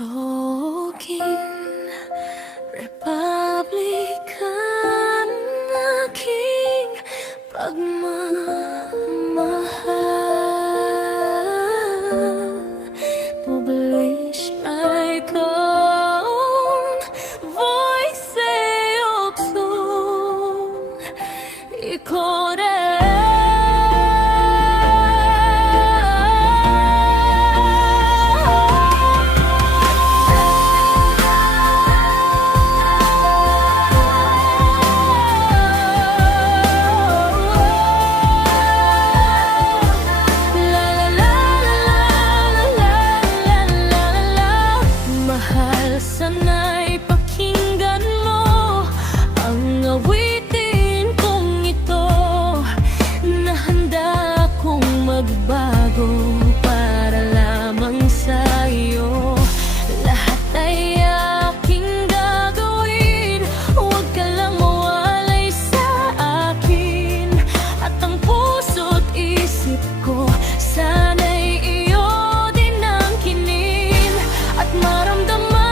Token Republican aking pagmamahal. Publish icon Voice of song Ikore sana'y pakinggan mo ang awitin kong ito, na handa kong magbago para lamang sa'yo. Lahat ay aking gagawin, huwag ka lang mawalay sa akin. At ang puso't isip ko sana'y iyo din ang kinin, at maramdaman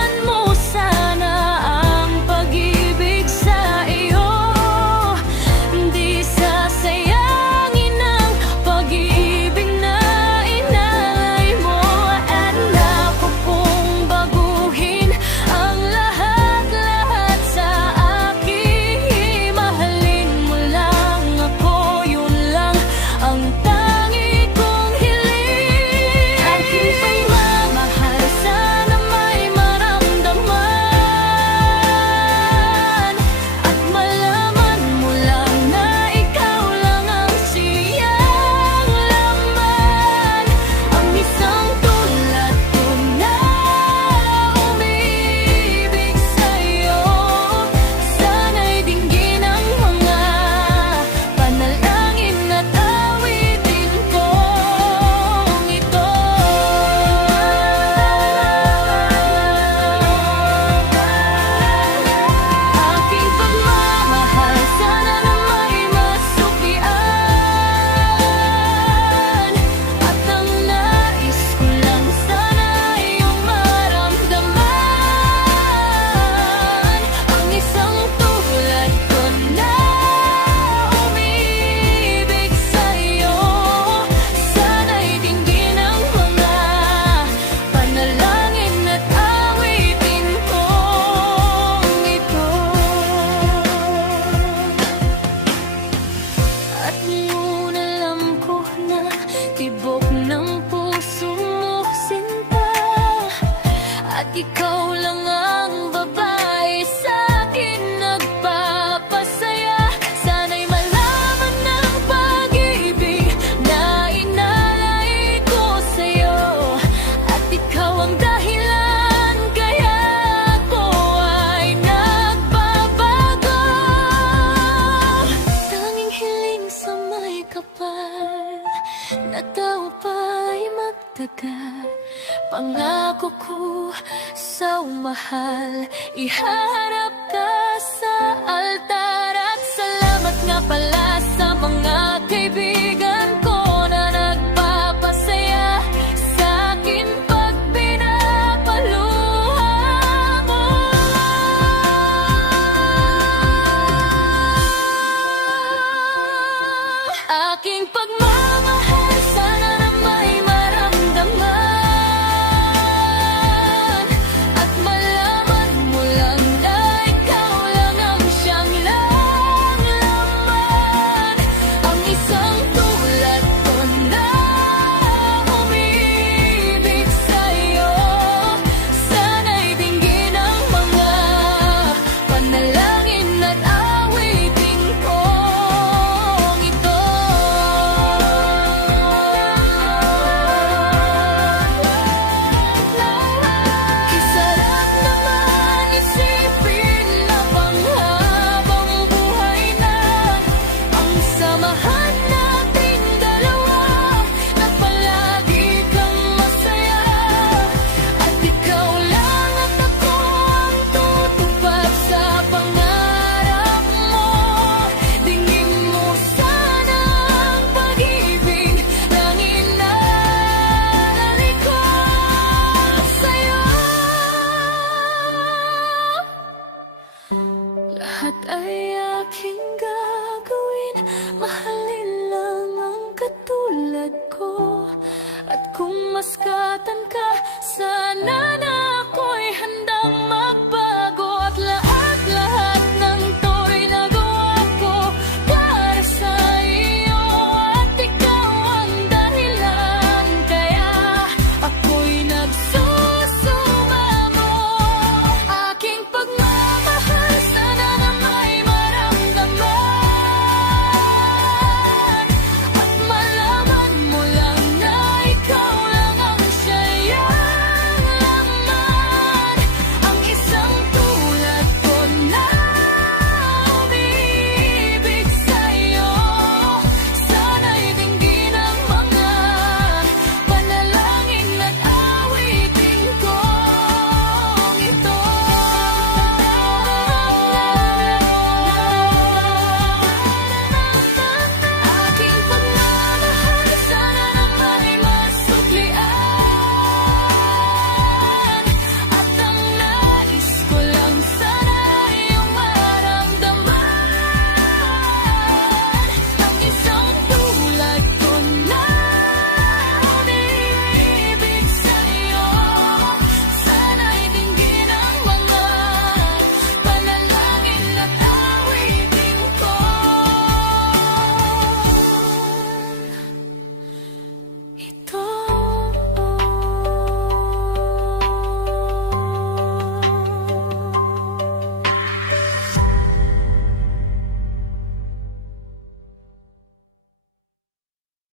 ikaw lang ang babae sa'kin nagpapasaya. Sana'y malaman ng pag-ibig na inalay ko sa'yo, at ikaw ang dahilan kaya ako ay nagbabago. Tanging hiling sa may kapal na tayo pa'y magtagal. Pangako ko sa mahal, iharap ka sa altar, at salamat nga pala